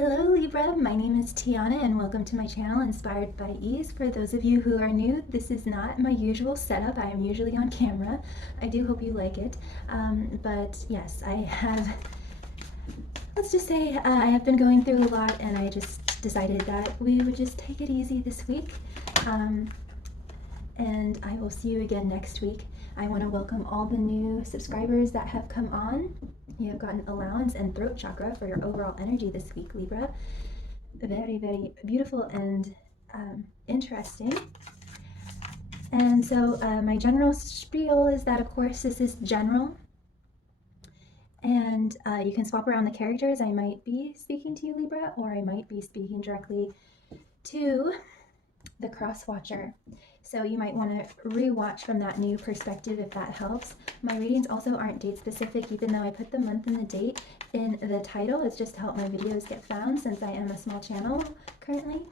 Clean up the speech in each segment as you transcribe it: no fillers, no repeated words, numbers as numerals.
Hello Libra, my name is Tiana and welcome to my channel Inspired by Ease. For those of you who are new, this is not my usual setup. I am usually on camera. I do hope you like it. But yes, let's just say I have been going through a lot and I just decided that we would just take it easy this week. And I will see you again next week. I want to welcome all the new subscribers that have come on. You have gotten allowance and throat chakra for your overall energy this week, Libra. Very, very beautiful and interesting. And so my general spiel is that, of course, this is general. And you can swap around the characters. I might be speaking to you, Libra, or I might be speaking directly to the cross watcher. So you might want to re-watch from that new perspective if that helps. My readings also aren't date specific, even though I put the month and the date in the title. It's just to help my videos get found since I am a small channel currently.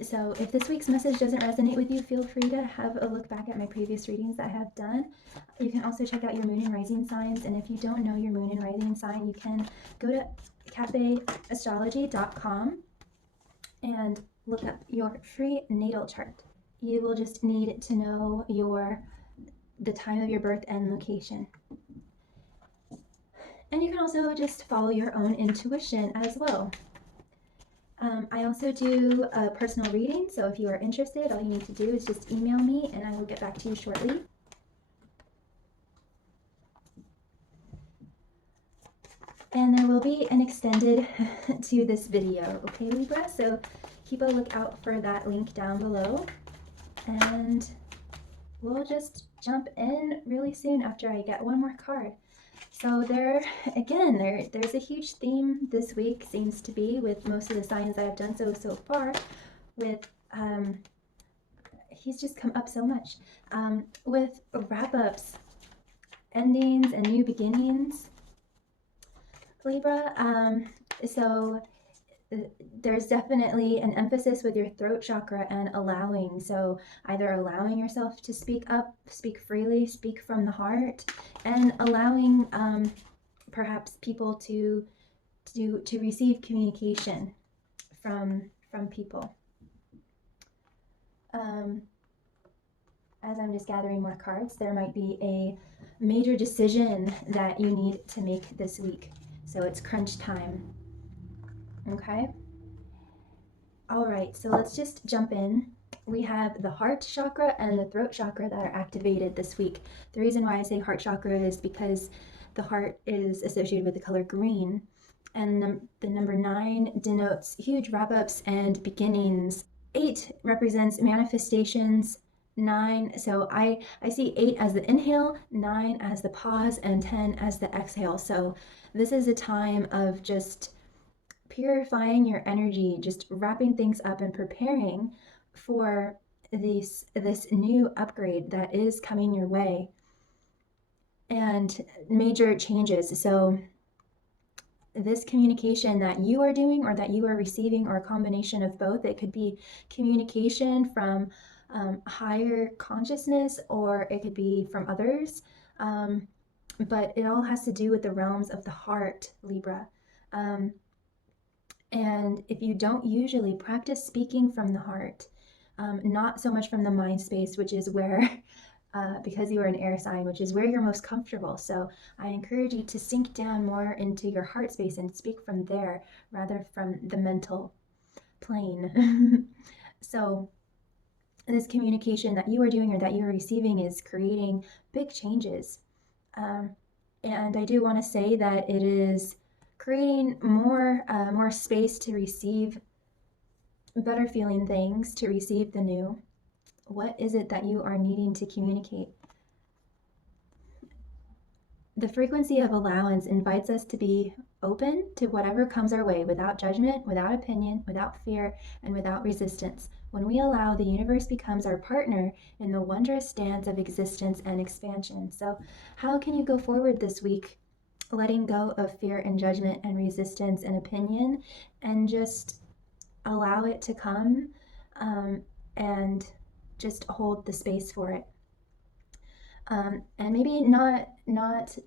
So if this week's message doesn't resonate with you, feel free to have a look back at my previous readings that I have done. You can also check out your moon and rising signs, and if you don't know your moon and rising sign, you can go to cafeastrology.com and look up your free natal chart. You will just need to know the time of your birth and location. And you can also just follow your own intuition as well. I also do a personal reading, so if you are interested, all you need to do is just email me and I will get back to you shortly. And there will be an extended to this video, okay, Libra? So keep a lookout for that link down below. And we'll just jump in really soon after I get one more card. So there's a huge theme this week, seems to be, with most of the signs I have done so far, with he's just come up so much, with wrap-ups, endings, and new beginnings, Libra. So there's definitely an emphasis with your throat chakra and allowing. So either allowing yourself to speak up, speak freely, speak from the heart, and allowing perhaps people to receive communication from people. As I'm just gathering more cards, there might be a major decision that you need to make this week. So it's crunch time. Okay. All right, so let's just jump in. We have the heart chakra and the throat chakra that are activated this week. The reason why I say heart chakra is because the heart is associated with the color green, and the number 9 denotes huge wrap-ups and beginnings. 8 represents manifestations. 9, so I see 8 as the inhale, 9 as the pause, and 10 as the exhale. So this is a time of just purifying your energy, just wrapping things up and preparing for this new upgrade that is coming your way, and major changes. So this communication that you are doing or that you are receiving, or a combination of both, it could be communication from higher consciousness, or it could be from others, but it all has to do with the realms of the heart, Libra. And if you don't usually practice speaking from the heart, not so much from the mind space, which is where, because you are an air sign, which is where you're most comfortable. So I encourage you to sink down more into your heart space and speak from there rather from the mental plane. So this communication that you are doing or that you are receiving is creating big changes. And I do want to say that it is creating more space to receive better feeling things, to receive the new. What is it that you are needing to communicate? The frequency of allowance invites us to be open to whatever comes our way, without judgment, without opinion, without fear, and without resistance. When we allow, the universe becomes our partner in the wondrous dance of existence and expansion. So how can you go forward this week, letting go of fear and judgment and resistance and opinion, and just allow it to come, and just hold the space for it? And maybe not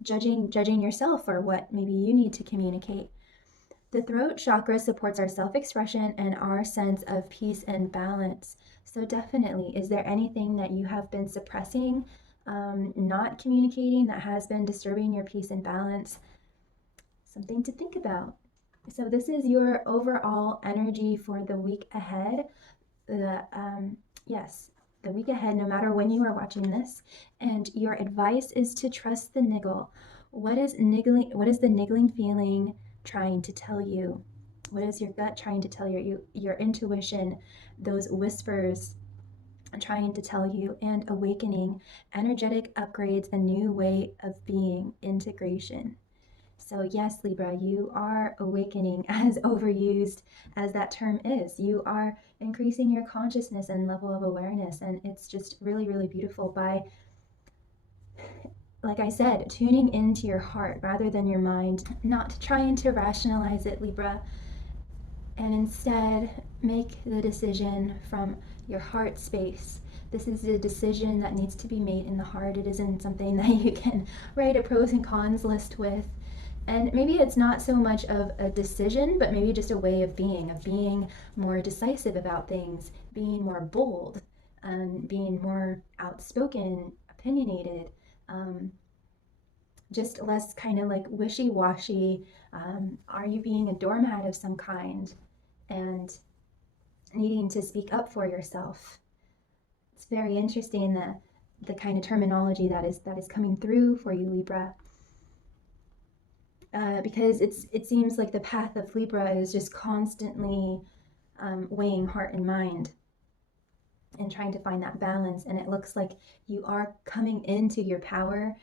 judging yourself for what maybe you need to communicate, The throat chakra supports our self-expression and our sense of peace and balance. So definitely, is there anything that you have been suppressing, not communicating, that has been disturbing your peace and balance? Something to think about. So this is your overall energy for the week ahead. Yes, the week ahead, no matter when you are watching this. And your advice is to trust the niggle. What is niggling? What is the niggling feeling trying to tell you? What is your gut trying to tell you? Your intuition, those whispers trying to tell you, and awakening, energetic upgrades, a new way of being, integration. So yes, Libra, you are awakening, as overused as that term is. You are increasing your consciousness and level of awareness, and it's just really, really beautiful by, like I said, tuning into your heart rather than your mind, not trying to rationalize it, Libra, and instead make the decision from your heart space. This is a decision that needs to be made in the heart. It isn't something that you can write a pros and cons list with. And maybe it's not so much of a decision, but maybe just a way of being more decisive about things, being more bold, being more outspoken, opinionated, just less kind of like wishy-washy. Are you being a doormat of some kind and needing to speak up for yourself? It's very interesting, the kind of terminology that is coming through for you, Libra. Because it seems like the path of Libra is just constantly weighing heart and mind and trying to find that balance. And it looks like you are coming into your power.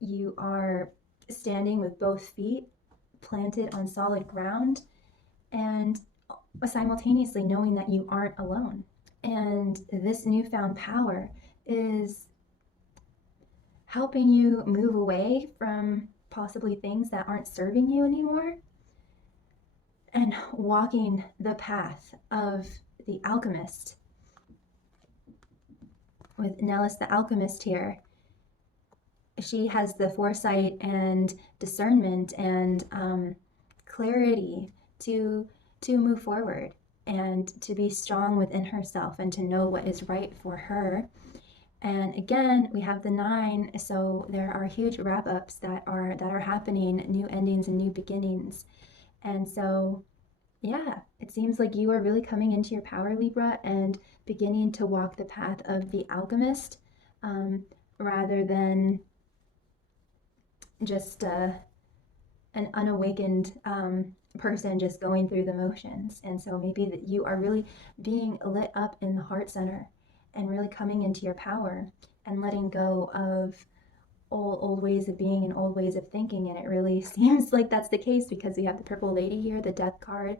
You are standing with both feet planted on solid ground, and simultaneously knowing that you aren't alone. And this newfound power is helping you move away from possibly things that aren't serving you anymore, and walking the path of the alchemist. With Nellis the alchemist here, she has the foresight and discernment and clarity to move forward and to be strong within herself and to know what is right for her. And again, we have the 9, so there are huge wrap-ups that are happening, new endings and new beginnings. And so, yeah, it seems like you are really coming into your power, Libra, and beginning to walk the path of the alchemist, rather than just an unawakened person just going through the motions. And so maybe that you are really being lit up in the heart center and really coming into your power and letting go of old ways of being and old ways of thinking. And it really seems like that's the case because we have the purple lady here, the death card.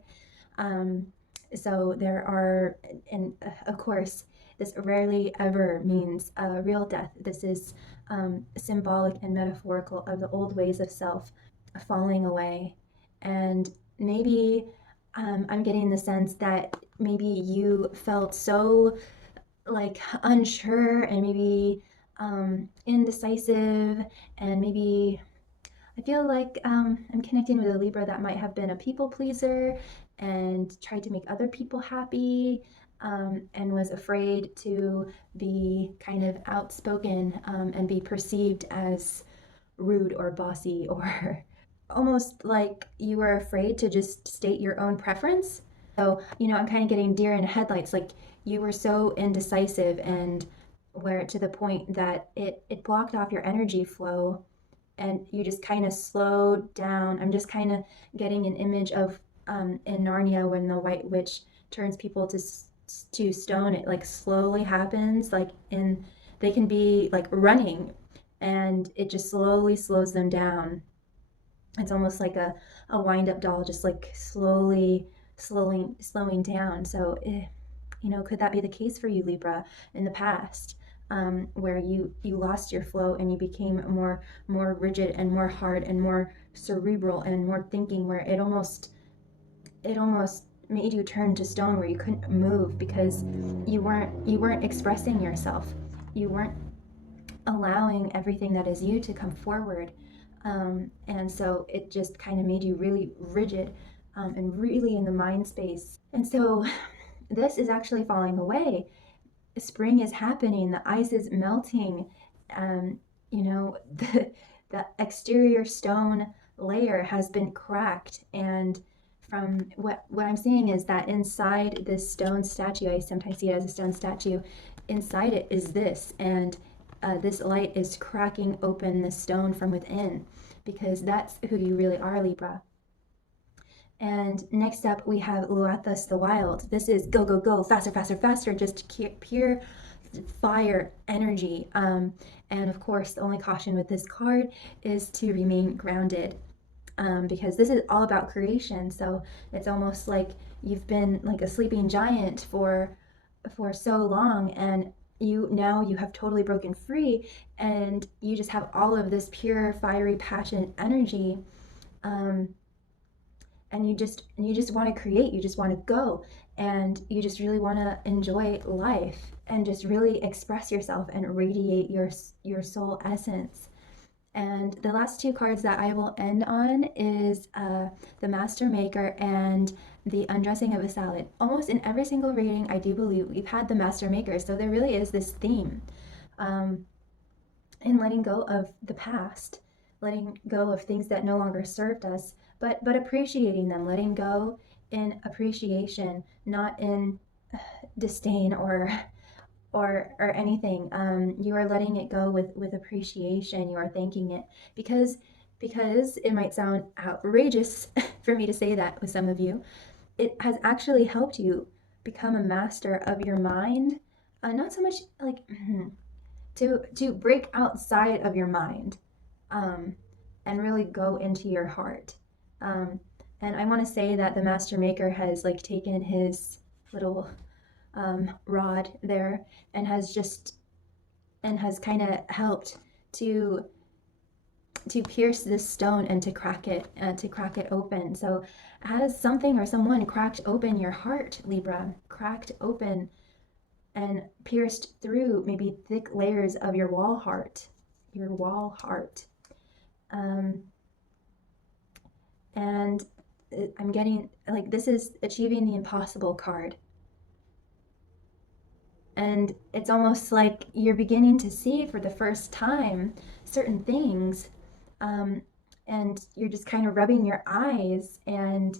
So there are, and of course, this rarely ever means real death. This is symbolic and metaphorical of the old ways of self falling away. And maybe I'm getting the sense that maybe you felt so like unsure and maybe indecisive, and maybe I feel like I'm connecting with a Libra that might have been a people pleaser and tried to make other people happy, and was afraid to be kind of outspoken and be perceived as rude or bossy, or almost like you were afraid to just state your own preference. So, I'm kind of getting deer in headlights, like you were so indecisive, and where to the point that it blocked off your energy flow and you just kind of slowed down. I'm just kind of getting an image of in Narnia when the White Witch turns people to stone. It like slowly happens, like they can be like running and it just slowly slows them down. It's almost like a wind-up doll, just like slowing down. So, could that be the case for you, Libra, in the past, where you lost your flow and you became more rigid and more hard and more cerebral and more thinking, where it almost made you turn to stone, where you couldn't move because you weren't expressing yourself. You weren't allowing everything that is you to come forward. And so it just kind of made you really rigid, and really in the mind space. And so this is actually falling away. Spring is happening, the ice is melting, you know, the exterior stone layer has been cracked, and from what I'm seeing is that inside this stone statue, I sometimes see it as a stone statue, inside it is this, and this light is cracking open the stone from within, because that's who you really are, Libra. And next up we have Luathus the Wild. This is go, go, go, faster, faster, faster, just pure fire energy. And of course, the only caution with this card is to remain grounded, because this is all about creation. So it's almost like you've been like a sleeping giant for so long, and you have totally broken free, and you just have all of this pure, fiery, passionate energy. And you just want to create, you just want to go, and you just really want to enjoy life and just really express yourself and radiate your soul essence. And the last two cards that I will end on is the Master Maker and the Undressing of a Salad. Almost in every single reading, I do believe we've had the Master Maker, so there really is this theme in letting go of the past, letting go of things that no longer served us, but appreciating them, letting go in appreciation, not in disdain or anything. You are letting it go with appreciation. You are thanking it, because it might sound outrageous for me to say that with some of you. It has actually helped you become a master of your mind, not so much like to break outside of your mind, and really go into your heart. And I want to say that the Master Maker has like taken his little rod there and has kind of helped to pierce this stone and to crack it open. So has something or someone cracked open your heart, Libra, cracked open and pierced through maybe thick layers of your wall heart. And I'm getting like, this is achieving the impossible card. And it's almost like you're beginning to see for the first time certain things, and you're just kind of rubbing your eyes, and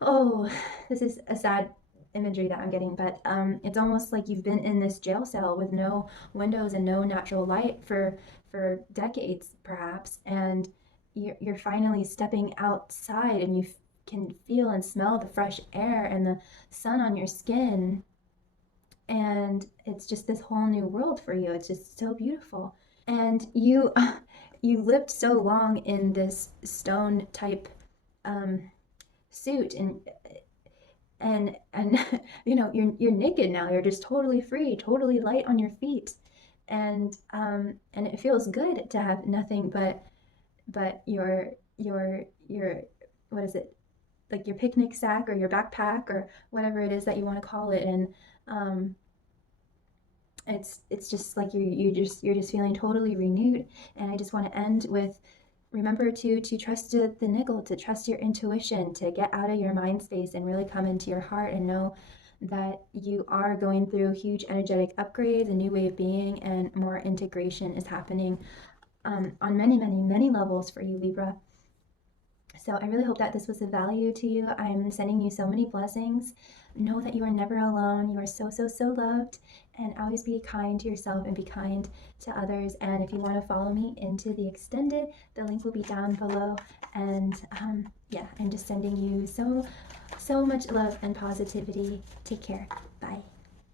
oh, this is a sad imagery that I'm getting, but it's almost like you've been in this jail cell with no windows and no natural light for decades perhaps, and you're finally stepping outside, and you can feel and smell the fresh air and the sun on your skin, and it's just this whole new world for you. It's just so beautiful. And you lived so long in this stone type suit, and you know, you're naked now. You're just totally free, totally light on your feet, and it feels good to have nothing but your what is it, like your picnic sack or your backpack or whatever it is that you want to call it. And it's just like you're just feeling totally renewed. And I just want to end with, remember to trust the niggle, to trust your intuition, to get out of your mind space and really come into your heart, and know that you are going through huge energetic upgrades, a new way of being, and more integration is happening on many levels for you, Libra. So I really hope that this was of value to you. I'm sending you so many blessings. Know that you are never alone. You are so loved, and always be kind to yourself and be kind to others. And if you want to follow me into the extended, the link will be down below. And yeah, I'm just sending you so much love and positivity. Take care. Bye.